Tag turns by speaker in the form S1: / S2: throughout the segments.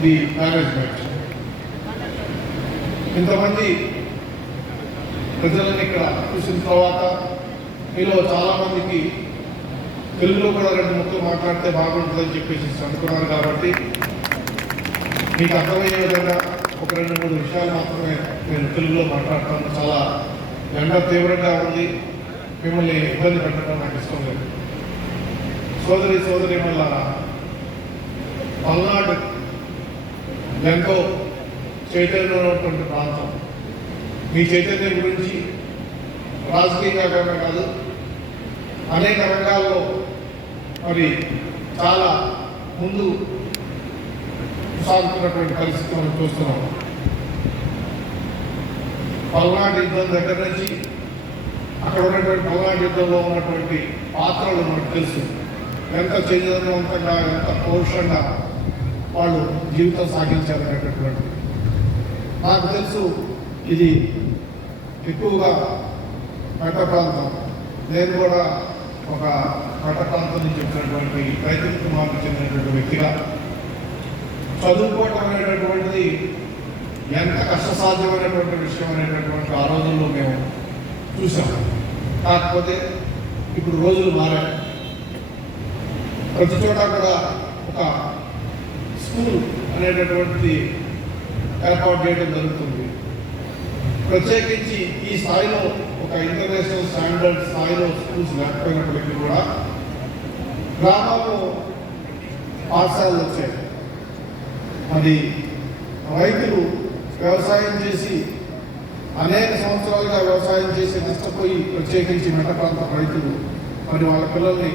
S1: The management ఇంతమంది ప్రజలను ఇక్కడ చూసిన తర్వాత మీలో చాలామందికి తెలుగులో కూడా రెండు ముక్కలు మాట్లాడితే బాగుంటుందని చెప్పేసి అనుకున్నారు కాబట్టి మీకు అర్థమయ్యే విధంగా ఒక రెండు మూడు విషయాలు మాత్రమే నేను తెలుగులో మాట్లాడటం చాలా ఎండ తీవ్రంగా ఉంది. మిమ్మల్ని ఇబ్బంది పెట్టడం నాకు ఇష్టం లేదు. సోదరి సోదరి వల్ల పల్నాడు ఎంతో చైతన్యంలో ఉన్నటువంటి ప్రాంతం. మీ చైతన్యం గురించి రాజకీయంగా కాదు అనేక రంగాల్లో మరి చాలా ముందు సాగుతున్నటువంటి పరిస్థితి మనం చూస్తున్నాం. పల్నాడు యుద్ధం దగ్గర నుంచి అక్కడ ఉన్నటువంటి పల్నాడు యుద్ధంలో ఉన్నటువంటి పాత్రలు మనకు తెలుసు. ఎంత చైతన్యవంతంగా ఎంత పౌరుషంగా వాళ్ళు జీవితం సాగించారనేటటువంటి నాకు తెలుసు ఇది ఎక్కువగా పట్ట ప్రాంతం. నేను కూడా ఒక పట్ట ప్రాంతం నుంచి వచ్చినటువంటి రైతు కుమార్కి చెందినటువంటి వ్యక్తిగా. చదువుకోవటం అనేటటువంటిది ఎంత కష్టసాధ్యమైనటువంటి విషయం అనేటటువంటి ఆ రోజుల్లో మేము చూసాం కాకపోతే ఇప్పుడు రోజులు మారాయి. ప్రతి చోట కూడా ఒక స్కూల్ అనేటటువంటిది ఏర్పాటు చేయడం జరుగుతుంది. ప్రత్యేకించి ఈ స్థాయిలో ఒక ఇంటర్నేషనల్ స్టాండర్డ్ స్థాయిలో స్కూల్స్ లేకపోయినప్పటికీ కూడా గ్రామాల్లో పాఠశాలలు వచ్చాయి. అది రైతులు వ్యవసాయం చేసి అనేక సంవత్సరాలుగా వ్యవసాయం చేసి నష్టపోయి ప్రత్యేకించి మెట్ట ప్రాంత రైతులు మరి వాళ్ళ పిల్లల్ని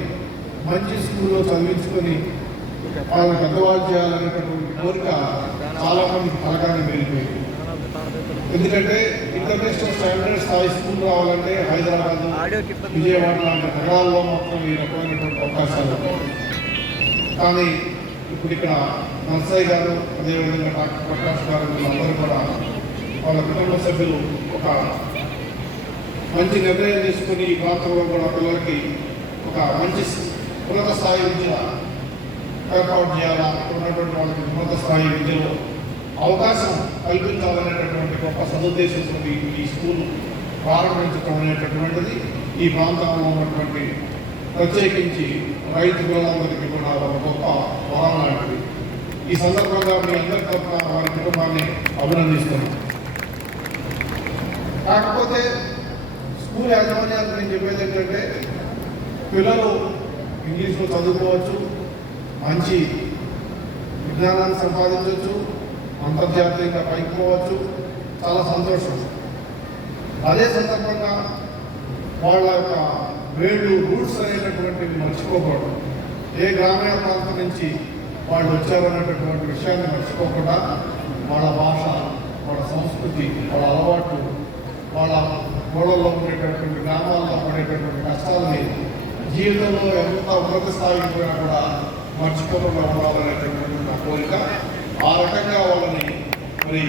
S1: మంచి స్కూల్లో చదివించుకొని వాళ్ళని పెద్దవాళ్ళు చేయాలనేటటువంటి కోరిక చాలా మందికి కలగానే వెళ్ళిపోయింది ఎందుకంటే ఇంటర్నేషనల్ స్టాండర్డ్ స్థాయి స్కూల్ రావాలంటే హైదరాబాద్ విజయవాడ లాంటి నగరాల్లో మాత్రం ఈ రకమైనటువంటి అవకాశాలు. కానీ ఇప్పుడు ఇక్కడ నర్సయ్య గారు అదేవిధంగా డాక్టర్ ప్రకాష్ గారు వీళ్ళందరూ కూడా వాళ్ళ కుటుంబ సభ్యులు ఒక మంచి నిర్ణయం తీసుకుని ఈ ప్రాంతంలో కూడా పిల్లలకి ఒక మంచి ఉన్నత స్థాయి విద్య ఏర్పాటు చేయాలా ఉన్నటువంటి వాళ్ళకి ఉన్నత స్థాయి విద్యలో అవకాశం కల్పించాలనేటటువంటి గొప్ప సదుద్దేశంతో ఈ- ఈ స్కూల్ ప్రారంభించడం అనేటటువంటిది ఈ ప్రాంతంలో ఉన్నటువంటి ప్రత్యేకించి రైతు పిల్లలందరికీ కూడా ఒక గొప్ప వరం లాంటిది. ఈ సందర్భంగా మీ అందరి తరఫున వారి కుటుంబాన్ని అభినందిస్తున్నాను కాకపోతే స్కూల్ యాజమాన్యానికి నేను చెప్పేది ఏంటంటే పిల్లలు ఇంగ్లీష్లో చదువుకోవచ్చు మంచి విజ్ఞానాన్ని సంపాదించవచ్చు అంతర్జాతీయంగా పైకి పోవచ్చు చాలా సంతోషం. అదే సందర్భంగా వాళ్ళ యొక్క వేళ్ళు రూట్స్ అనేటటువంటివి మర్చిపోకూడదు. ఏ గ్రామీణ ప్రాంతం నుంచి వాళ్ళు వచ్చారనేటటువంటి విషయాన్ని మర్చిపోకుండా వాళ్ళ భాష వాళ్ళ సంస్కృతి వాళ్ళ అలవాట్లు వాళ్ళ గోడల్లో ఉండేటటువంటి గ్రామాల్లో పడేటటువంటి కష్టాలని జీవితంలో ఎంత ఉన్నత స్థాయికి పోయినా కూడా మర్చిపోకుండా ఉండాలనేటటువంటి నా కోరిక ఆ రకంగా వాళ్ళని మరి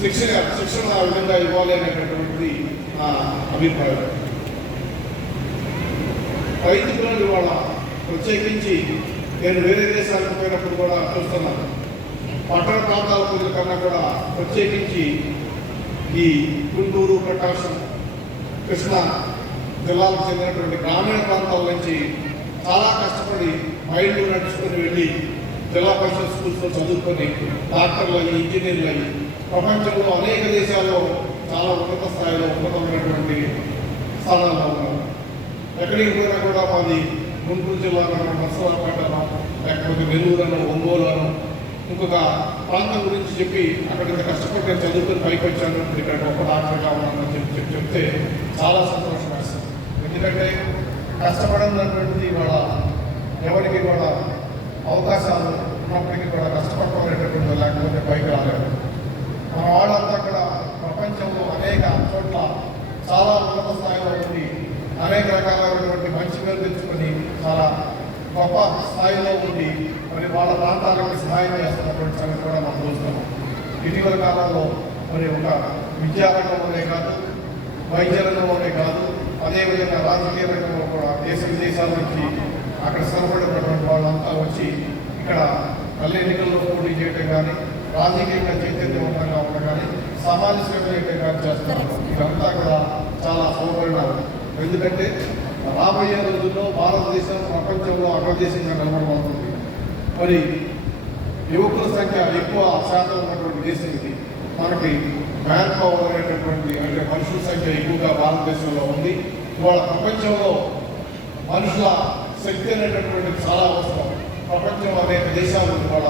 S1: శిక్షణ శిక్షణ ఆ విధంగా ఇవ్వాలి అనేటటువంటిది నా అభిప్రాయం. రైతు పిల్లలు వాళ్ళ ప్రత్యేకించి నేను వేరే దేశాలకు పోయినప్పుడు కూడా చూస్తున్నాను. పట్టణ ప్రాంతాల ప్రజల కన్నా కూడా ప్రత్యేకించి ఈ గుంటూరు ప్రకాశం కృష్ణా జిల్లాలకు చెందినటువంటి గ్రామీణ ప్రాంతాల నుంచి చాలా కష్టపడి మైండ్ నడుచుకొని వెళ్ళి జిల్లా పరిషత్ స్కూల్స్లో చదువుకొని డాక్టర్లు అయ్యి ఇంజనీర్లు అయ్యి ప్రపంచంలో అనేక దేశాల్లో చాలా ఉన్నత స్థాయిలో ఉన్నతమైనటువంటి స్థానాల్లో ఉన్నారు. ఎక్కడికి పోయినా కూడా మాది గుంటూరు జిల్లాలో నర్సరాపేటలో లేకపోతే నెల్లూరును ఒంగోలు అను ఇంకొక ప్రాంతం గురించి చెప్పి అక్కడ ఇంత కష్టపడి నేను చదువుకుని పైకి వచ్చాను ఇక్కడ గొప్ప డాక్టర్ కావాలని చెప్పి చెప్తే చాలా సంతోషం వేస్తుంది. ఎందుకంటే కష్టపడనటువంటిది ఇవాళ ఎవరికి కూడా అవకాశాలు ఉన్నప్పటికీ కూడా కష్టపడటం లేకపోతే పైకి రాలేదు. మన వాళ్ళంతా కూడా ప్రపంచంలో అనేక చోట్ల చాలా ఉన్నత స్థాయిలో ఉండి అనేక రకాలైనటువంటి మంచి పేరు తెచ్చుకొని చాలా గొప్ప స్థాయిలో ఉండి మరి వాళ్ళ ప్రాంతాలకు సహాయం చేస్తున్నటువంటి సంగతి కూడా మనం చూస్తున్నాం. ఇటీవల కాలంలో మరి ఒక విద్యారంగంలోనే కాదు వైద్య రంగంలోనే కాదు అదేవిధంగా రాజకీయ రంగంలో కూడా దేశ విదేశాల నుంచి అక్కడ స్థిరపడినటువంటి వాళ్ళంతా వచ్చి ఇక్కడ మళ్ళీ ఎన్నికల్లో పోటీ చేయటం కానీ రాజకీయంగా చైతన్యవంతంగా ఉండడం కానీ సమాజ సేవ కానీ చేస్తున్నారు. ఇదంతా కూడా చాలా సౌకర్యాలు. ఎందుకంటే రాబోయే రోజుల్లో భారతదేశం ప్రపంచంలో అగ్రదేశంగా నిలబడబోతుంది. మరి యువకుల సంఖ్య ఎక్కువ శాతం ఉన్నటువంటి దేశం ఇది. మనకి మ్యాన్ పవర్ అనేటటువంటి అంటే మనుషుల సంఖ్య ఎక్కువగా భారతదేశంలో ఉంది. ఇవాళ ప్రపంచంలో మనుషుల శక్తి అనేటటువంటి చాలా అవసరం. ప్రపంచం అనేక దేశాలు ఇవాళ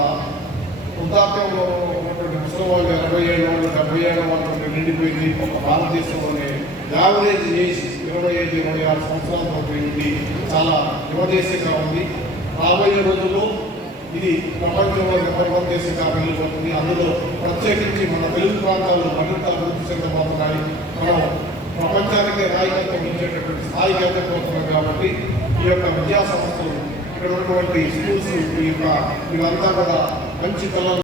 S1: వృద్ధాప్యంలో ఉన్నటువంటి ముసలి వాళ్ళు ఎనభై ఏడు వాళ్ళు డెబ్బై ఏడు వాళ్ళు నిండిపోయింది. ఒక భారతదేశంలోనే యావరేజ్ ఏజ్ ఇరవై ఐదు ఇరవై ఆరు సంవత్సరాలతో పోయింది చాలా యువదేశంగా ఉంది. రాబోయే రోజుల్లో ఇది ప్రపంచంలో నెంబర్ వన్ దేశంగా వెళ్ళిపోతుంది అందులో ప్రత్యేకించి మన తెలుగు ప్రాంతాల్లో మరింత అభివృద్ధి చెందబోతున్నాయి మనం ప్రపంచానికి నాయకత్వం ఇచ్చేటటువంటి స్థాయికి ఎదగబోతున్నాం కాబట్టి ఈ యొక్క విద్యా సంస్థలు ఇక్కడ ఉన్నటువంటి స్కూల్స్ ఈ యొక్క ఇవంతా కూడా మంచి పిల్లలు